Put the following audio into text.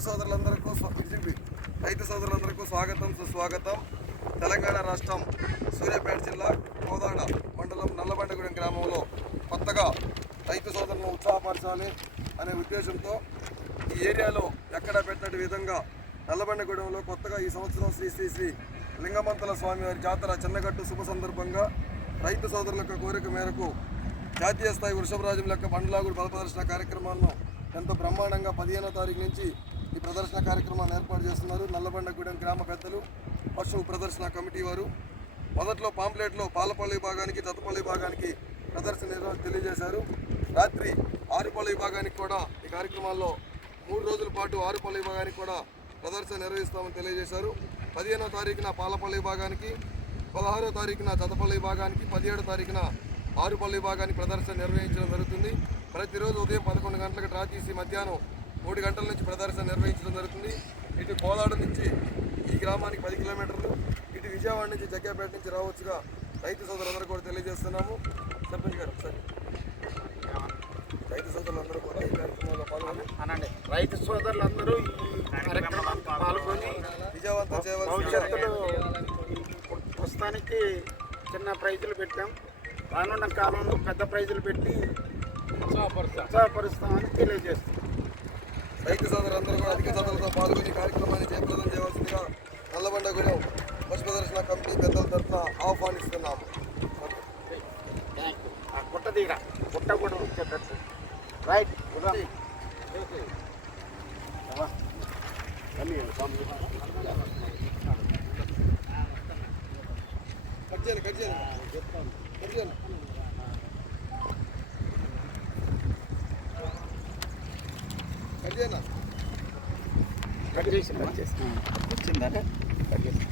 రైతు సోదరులందరికీ స్వ- రైతు సోదరులందరికీ స్వాగతం సుస్వాగతం. తెలంగాణ రాష్ట్రం సూర్యాపేట జిల్లా కోదాడ మండలం నల్లబండగూడెం గ్రామంలో కొత్తగా రైతు సోదరులను ఉత్సాహపరచాలి అనే ఉద్దేశంతో ఈ ఏరియాలో ఎక్కడ పెట్టినట్టు విధంగా నల్లబండగూడెంలో కొత్తగా ఈ సంవత్సరం శ్రీ శ్రీ శ్రీ లింగమంతల స్వామి వారి జాతర చిన్నగట్టు శుభ సందర్భంగా రైతు సోదరుల యొక్క కోరిక మేరకు జాతీయ స్థాయి వృషభరాజం యొక్క బండ్లాగుడు బలప్రదర్శన కార్యక్రమాలను ఎంతో బ్రహ్మాండంగా పదిహేనో తారీఖు నుంచి ఈ ప్రదర్శన కార్యక్రమాన్ని ఏర్పాటు చేస్తున్నారు నల్లబండగూడెం గ్రామ పెద్దలు పశువు ప్రదర్శన కమిటీ వారు. మొదట్లో పాంప్లెట్లో పాలపల్లి విభాగానికి దత్తపల్లి విభాగానికి ప్రదర్శన నిర్వహణ తెలియజేశారు. రాత్రి ఆరుపల్లి విభాగానికి కూడా ఈ కార్యక్రమాల్లో మూడు రోజుల పాటు ఆరుపల్లి విభాగానికి కూడా ప్రదర్శన నిర్వహిస్తామని తెలియజేశారు. పదిహేనో తారీఖున పాలపల్లి విభాగానికి పదహారో తారీఖున చదపల్లి విభాగానికి పదిహేడో తారీఖున ఆరుపల్లి విభాగానికి ప్రదర్శన నిర్వహించడం జరుగుతుంది. ప్రతిరోజు ఉదయం పదకొండు గంటలకు డ్రా తీసి మధ్యాహ్నం మూడు గంటల నుంచి ప్రదర్శన నిర్వహించడం జరుగుతుంది. ఇటు కోదాడ నుంచి ఈ గ్రామానికి పది కిలోమీటర్లు ఇటు విజయవాడ నుంచి జగ్గాపేట నుంచి రావచ్చుగా రైతు సోదరులందరూ కూడా తెలియజేస్తున్నాము. సర్పంచ్ గారు ఒకసారి. రైతు సోదరులందరూ కూడా ఈ కార్యక్రమంలో పాల్గొని అనండి. రైతు సోదరులందరూ ఈ కార్యక్రమానికి పాల్గొని విజయవంతం చేయవలసిన భవిష్యత్తులో ప్రస్తుతానికి చిన్న ప్రైజులు పెట్టాం. రానున్న కాలంలో పెద్ద ప్రైజులు పెట్టి ఉత్సాహపరుస్తామని తెలియజేస్తాం రైతు సోదరులందరూ కూడా అధిక సంఖ్యలో పాల్గొని కార్యక్రమాన్ని జయప్రదం చేయవలసిందిగా నల్లబండగూడెం పశు ప్రదర్శన కమిటీ పెద్దల తరఫున ఆహ్వానిస్తున్నాము. థ్యాంక్ దిగరా గుట్ట కూడా వచ్చేటట్టు రైట్ కట్ చేయండి కట్ చేయండి. కట్ చేయండి కట్ చేయనా కట్ చేసి కట్ చేసి. వచ్చిందా? కట్ చేసి.